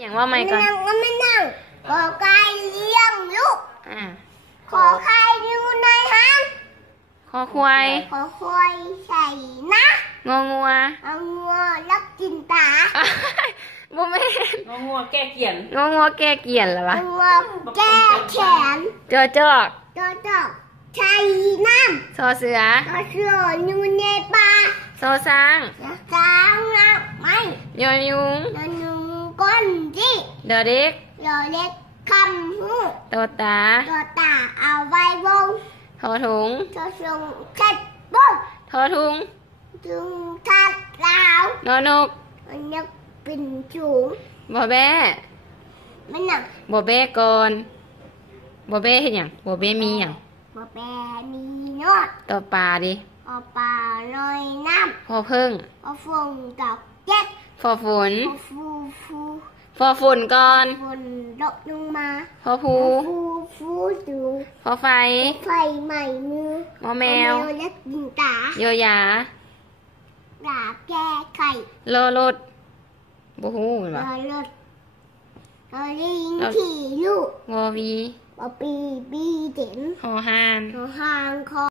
อย่างว่าไม่ก่อนนั่งขอไก่เลี้ยงลูกขอไข่อยู่ในห้างขอควายขอควายใส่นะงองัวรักกินตาบ่แม่งองัวแก้เกียนงองัวแก้เกียนเหรอวะงัวแก้แขนจอจอกใส่น้ำซอเสืออยู่ในป่าซอช้างนะไม่ยอยุงก้นจีเดอเด็กคำหูตัวตาเอาไว้วงทอถุงชัดบุ้งทอถุงทัดลาวนอนกเป็นสูงบ่แบ้มันหนักบ่แบ้ก่อนบ่แบ้เห็นอย่างบ่แบ้มีอย่างบ่แบ้มีนอดตัวปลาดิปลาลอยน้ำพอพึ่งฝนดอกเจ็ดพอฝนฝนก่อนฝนดอกลงมาพอภูดูพอไฟใหม่มือมอแมวและกินตาโยยาแก้ไข่โลรถบ่ฮู้แม่นบ่ลิงขี่ลูกวอวีปีเต็มหอหานคอ